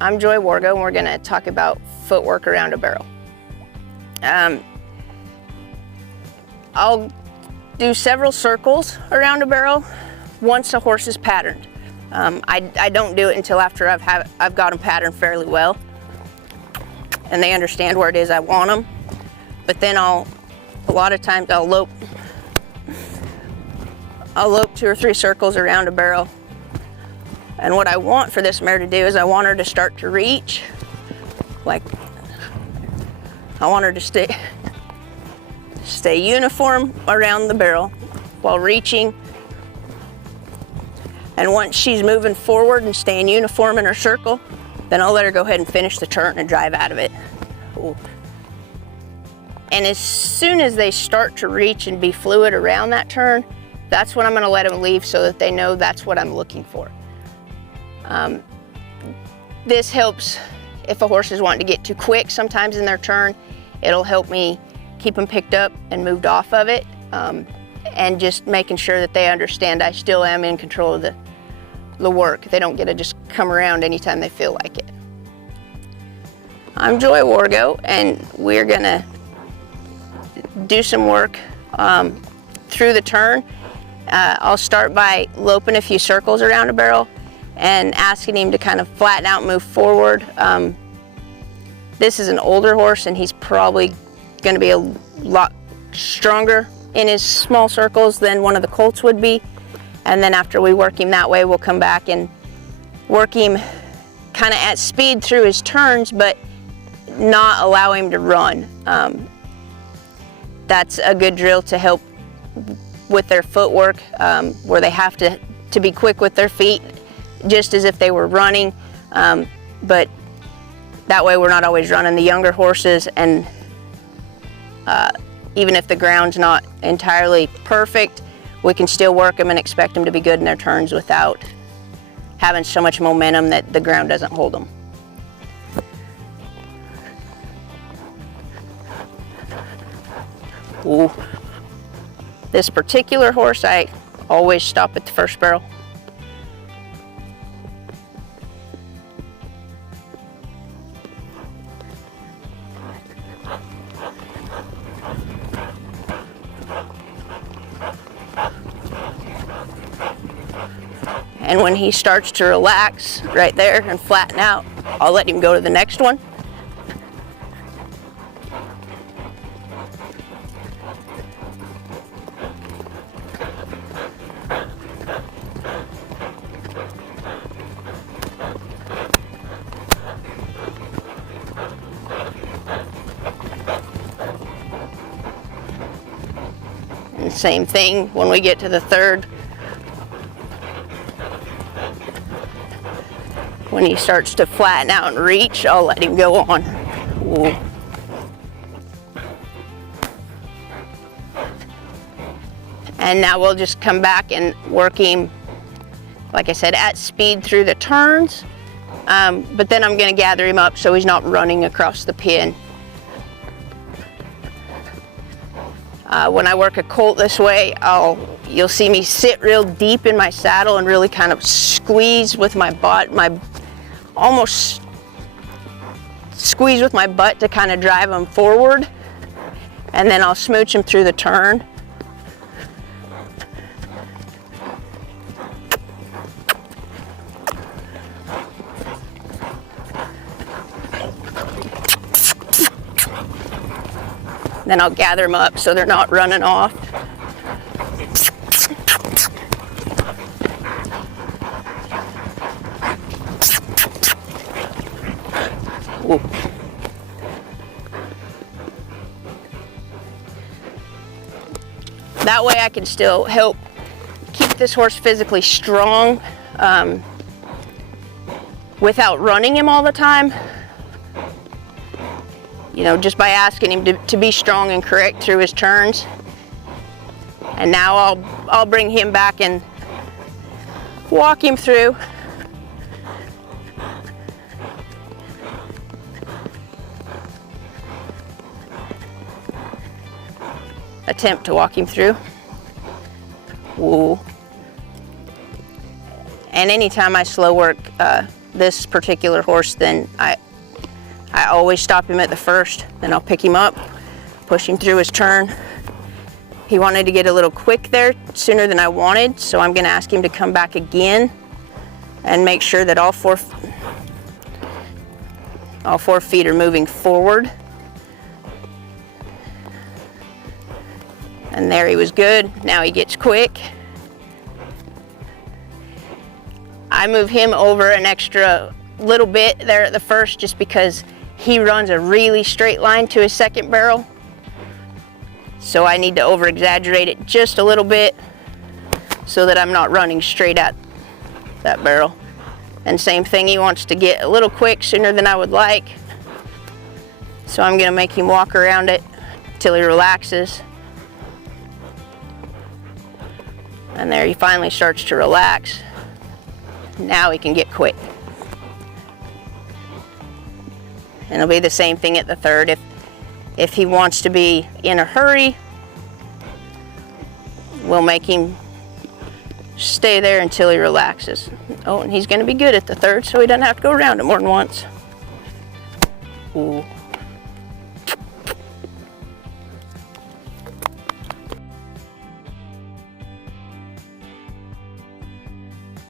I'm Joy Wargo, and we're going to talk about footwork around a barrel. I'll do several circles around a barrel once a horse is patterned. I don't do it until after I've got them patterned fairly well and they understand where it is I want them. But then a lot of times I'll lope 2 or 3 circles around a barrel. And what I want for this mare to do is I want her to start to reach. Like, I want her to stay uniform around the barrel while reaching. And once she's moving forward and staying uniform in her circle, then I'll let her go ahead and finish the turn and drive out of it. Ooh. And as soon as they start to reach and be fluid around that turn, that's when I'm gonna let them leave so that they know that's what I'm looking for. This helps if a horse is wanting to get too quick sometimes in their turn. It'll help me keep them picked up and moved off of it, and just making sure that they understand I still am in control of the work. They don't get to just come around anytime they feel like it. I'm Joy Wargo, and we're gonna do some work through the turn. I'll start by loping a few circles around a barrel and asking him to kind of flatten out and move forward. This is an older horse, and he's probably going to be a lot stronger in his small circles than one of the colts would be. And then after we work him that way, we'll come back and work him kind of at speed through his turns, but not allow him to run. That's a good drill to help with their footwork, where they have to be quick with their feet, just as if they were running, but that way we're not always running the younger horses. And even if the ground's not entirely perfect, we can still work them and expect them to be good in their turns without having so much momentum that the ground doesn't hold them. Ooh. This particular horse, I always stop at the first barrel. And when he starts to relax right there and flatten out, I'll let him go to the next one. And same thing when we get to the third. When he starts to flatten out and reach, I'll let him go on. Ooh. And now we'll just come back and work him, like I said, at speed through the turns. But then I'm going to gather him up so he's not running across the pin. When I work a colt this way, you'll see me sit real deep in my saddle and really kind of squeeze with my butt, almost squeeze with my butt to kind of drive him forward, and then I'll smooch him through the turn. Then I'll gather them up so they're not running off. Ooh. That way I can still help keep this horse physically strong without running him all the time. You know, just by asking him to be strong and correct through his turns. And now I'll bring him back and walk him through. Attempt to walk him through. Ooh. And anytime I slow work this particular horse, then I always stop him at the first, then I'll pick him up, push him through his turn. He wanted to get a little quick there sooner than I wanted, so I'm gonna ask him to come back again and make sure that all four feet are moving forward. And there, he was good. Now he gets quick. I move him over an extra little bit there at the first just because he runs a really straight line to his second barrel. So I need to over exaggerate it just a little bit so that I'm not running straight at that barrel. And same thing, he wants to get a little quick sooner than I would like. So I'm gonna make him walk around it till he relaxes. And there, he finally starts to relax. Now he can get quick. And it'll be the same thing at the third. If he wants to be in a hurry, we'll make him stay there until he relaxes. Oh, and he's gonna be good at the third, so he doesn't have to go around it more than once. Ooh.